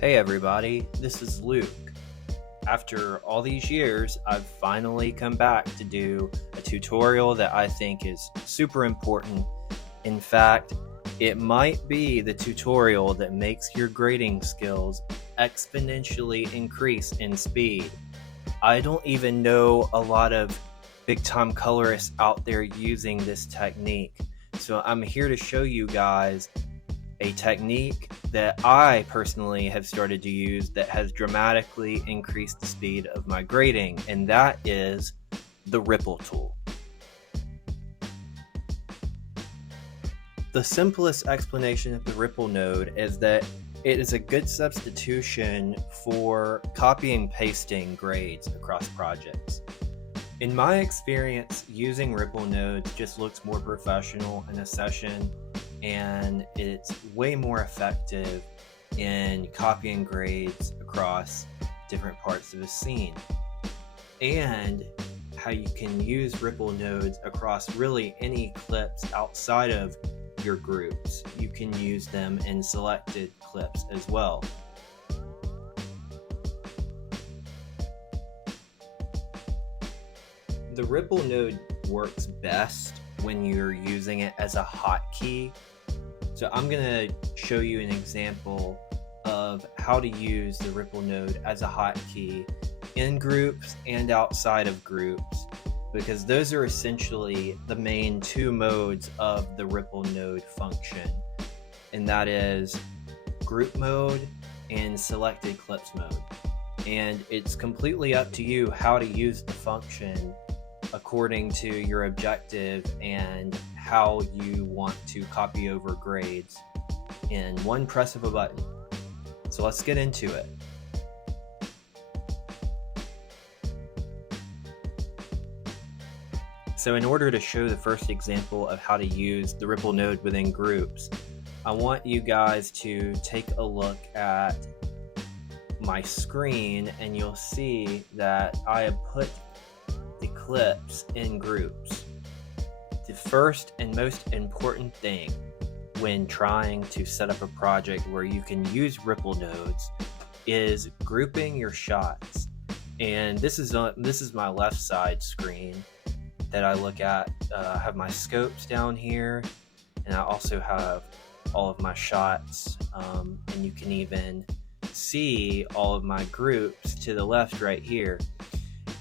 Hey everybody, this is Luke. After all these years, I've finally come back to do a tutorial that I think is super important. In fact, it might be the tutorial that makes your grading skills exponentially increase in speed. I don't even know a lot of big-time colorists out there using this technique, so I'm here to show you guys a technique that I personally have started to use that has dramatically increased the speed of my grading, and that is the ripple tool. The simplest explanation of the ripple node is that it is a good substitution for copying and pasting grades across projects. In my experience, using ripple nodes just looks more professional in a session, and it's way more effective in copying grades across different parts of a scene. And how you can use ripple nodes across really any clips outside of your groups. You can use them in selected clips as well. The ripple node works best when you're using it as a hotkey. So I'm going to show you an example of how to use the ripple node as a hotkey in groups and outside of groups, because those are essentially the main two modes of the ripple node function, and that is group mode and selected clips mode. And it's completely up to you how to use the function according to your objective and how you want to copy over grades in one press of a button. So let's get into it. So in order to show the first example of how to use the ripple node within groups, I want you guys to take a look at my screen, and you'll see that I have put the clips in groups. The first and most important thing when trying to set up a project where you can use ripple nodes is grouping your shots. And this is my left side screen that I look at. I have my scopes down here, and I also have all of my shots, and you can even see all of my groups to the left right here.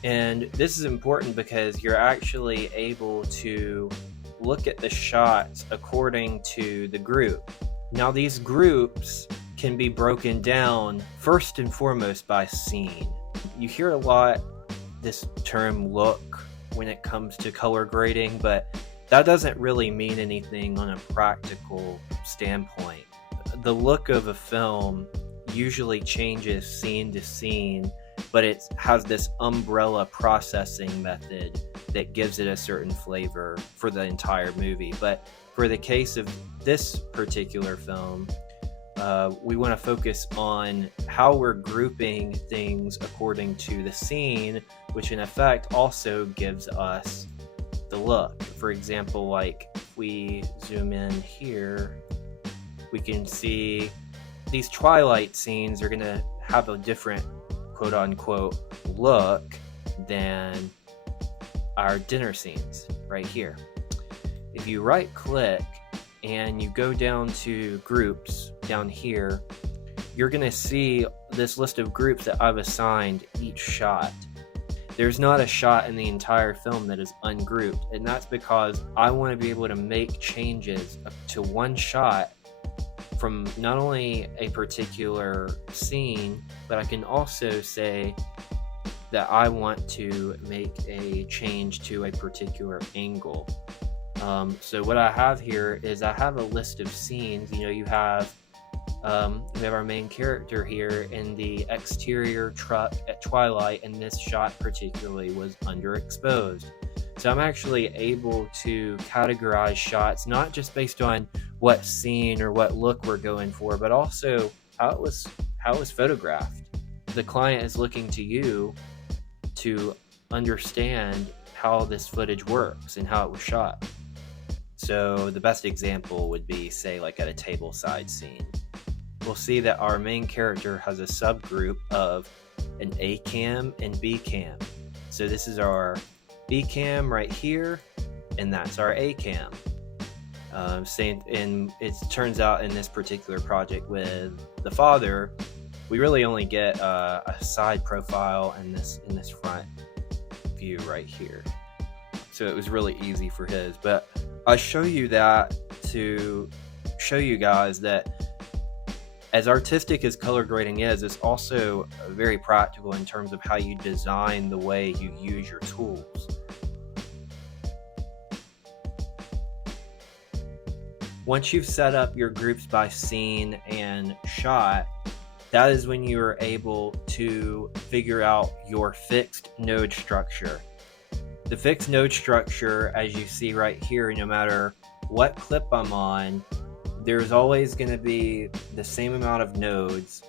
And this is important because you're actually able to look at the shots according to the group. Now, these groups can be broken down first and foremost by scene. You hear a lot this term look when it comes to color grading, but that doesn't really mean anything on a practical standpoint. The look of a film usually changes scene to scene, but it has this umbrella processing method that gives it a certain flavor for the entire movie. But for the case of this particular film, we want to focus on how we're grouping things according to the scene, which in effect also gives us the look. For example, like if we zoom in here, we can see these twilight scenes are going to have a different quote-unquote look than our dinner scenes right here. If you right click and you go down to groups down here, you're going to see this list of groups that I've assigned each shot. There's not a shot in the entire film that is ungrouped, and that's because I want to be able to make changes to one shot from not only a particular scene, but I can also say that I want to make a change to a particular angle. So what I have here is I have a list of scenes. You know, we have our main character here in the exterior truck at twilight, and this shot particularly was underexposed. So I'm actually able to categorize shots not just based on what scene or what look we're going for, but also how it was photographed. The client is looking to you to understand how this footage works and how it was shot. So the best example would be, say, like at a table side scene. we'll see that our main character has a subgroup of an A cam and B cam. So this is our B cam right here, and that's our A cam. And it turns out in this particular project with the father, we really only get a side profile in this front view right here. So it was really easy for his. But I show you that to show you guys that as artistic as color grading is, it's also very practical in terms of how you design the way you use your tools. Once you've set up your groups by scene and shot, that is when you are able to figure out your fixed node structure. The fixed node structure, as you see right here, no matter what clip I'm on, there's always going to be the same amount of nodes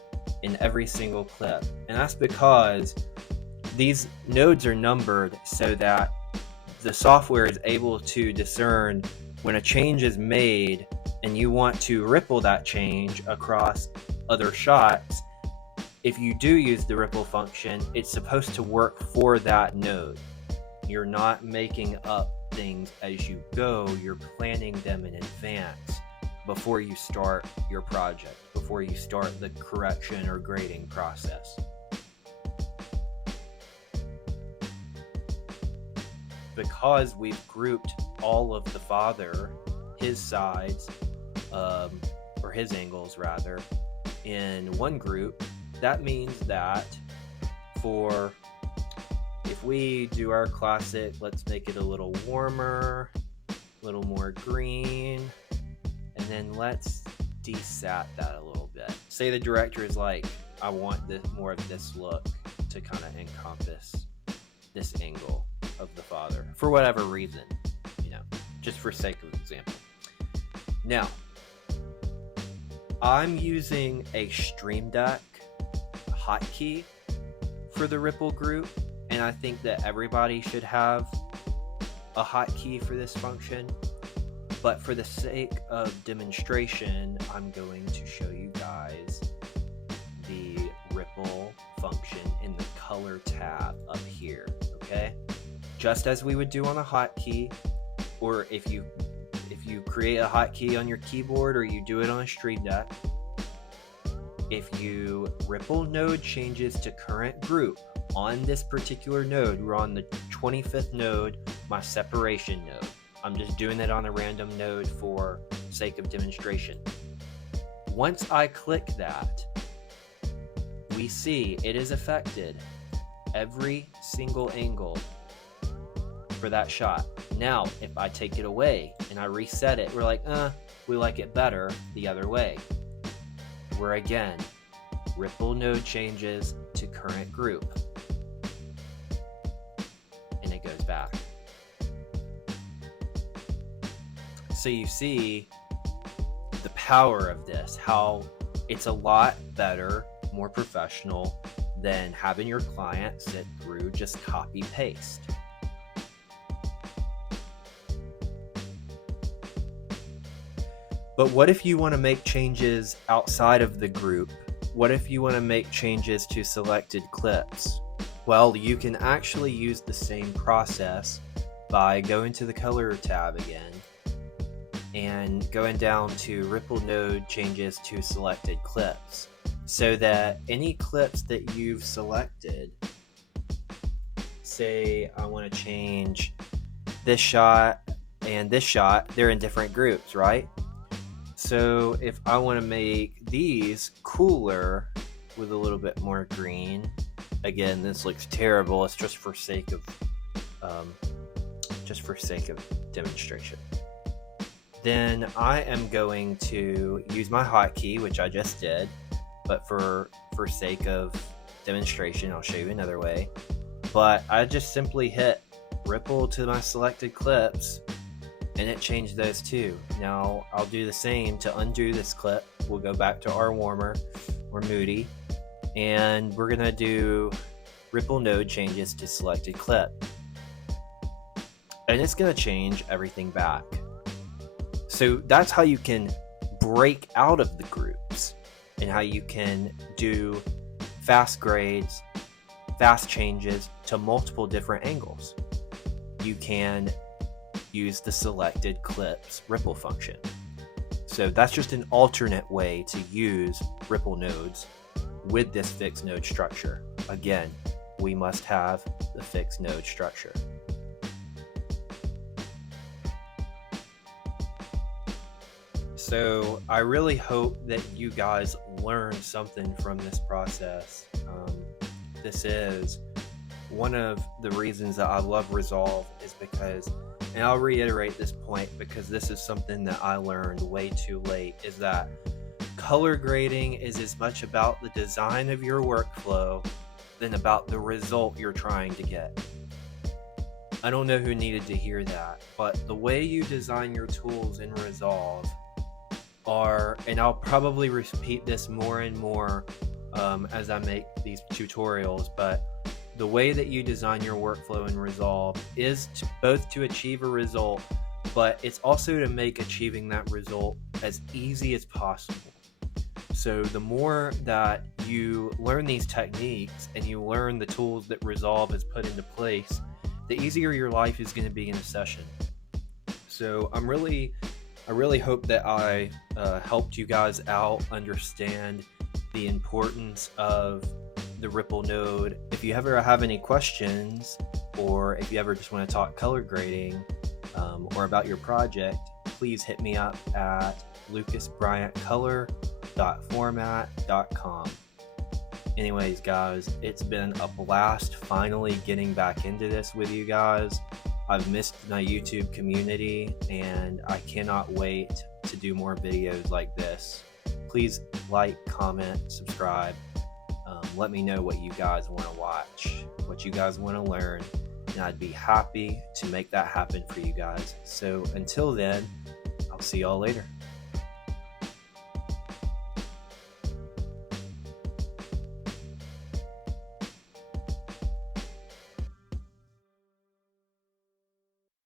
in every single clip. And that's because these nodes are numbered so that the software is able to discern when a change is made and you want to ripple that change across other shots. If you do use the ripple function, it's supposed to work for that node. You're not making up things as you go, you're planning them in advance before you start your project, before you start the correction or grading process. Because we've grouped all of the father, his sides, or his angles rather, in one group, that means that if we do our classic, let's make it a little warmer, a little more green, and then let's desat that a little bit. Say the director is like, I want more of this look to kind of encompass this angle of the father for whatever reason, just for sake of example. Now, I'm using a Stream Deck hotkey for the ripple group, and I think that everybody should have a hotkey for this function. But for the sake of demonstration, I'm going to show you guys the ripple function in the color tab up here, okay? Just as we would do on a hotkey, or if you create a hotkey on your keyboard or you do it on a Stream Deck, if you ripple node changes to current group on this particular node, we're on the 25th node, my separation node. I'm just doing it on a random node for sake of demonstration. Once I click that, we see it is affected every single angle for that shot. Now, if I take it away and I reset it, we're like, we like it better the other way. Where again, ripple node changes to current group. And it goes back. So you see the power of this, how it's a lot better, more professional than having your client sit through just copy paste. But what if you want to make changes outside of the group? What if you want to make changes to selected clips? Well, you can actually use the same process by going to the color tab again and going down to ripple node changes to selected clips, so that any clips that you've selected, say I want to change this shot and this shot, they're in different groups, right? So if I want to make these cooler with a little bit more green, again, this looks terrible. It's just for sake of demonstration. Then I am going to use my hotkey, which I just did, but for sake of demonstration, I'll show you another way. But I just simply hit ripple to my selected clips, and it changed those too. Now I'll do the same to undo this clip. We'll go back to our warmer or moody, and we're gonna do ripple node changes to selected clip, and it's gonna change everything back. So that's how you can break out of the groups and how you can do fast grades, fast changes to multiple different angles. You can use the selected clips ripple function. So that's just an alternate way to use ripple nodes with this fixed node structure. Again, we must have the fixed node structure. So I really hope that you guys learned something from this process. This is one of the reasons that I love Resolve, is because, and I'll reiterate this point because this is something that I learned way too late, is that color grading is as much about the design of your workflow than about the result you're trying to get. I don't know who needed to hear that, but the way you design your tools in Resolve are, and I'll probably repeat this more and more as I make these tutorials, but the way that you design your workflow in Resolve is both to achieve a result, but it's also to make achieving that result as easy as possible. So the more that you learn these techniques and you learn the tools that Resolve has put into place, the easier your life is going to be in a session. So I really hope that I helped you guys out understand the importance of the ripple node. If you ever have any questions, or if you ever just want to talk color grading or about your project, please hit me up at lucasbryantcolor.format.com. Anyways, guys, it's been a blast finally getting back into this with you guys. I've missed my YouTube community, and I cannot wait to do more videos like this. Please like, comment, subscribe. Let me know what you guys want to watch, what you guys want to learn, and I'd be happy to make that happen for you guys. So until then, I'll see y'all later.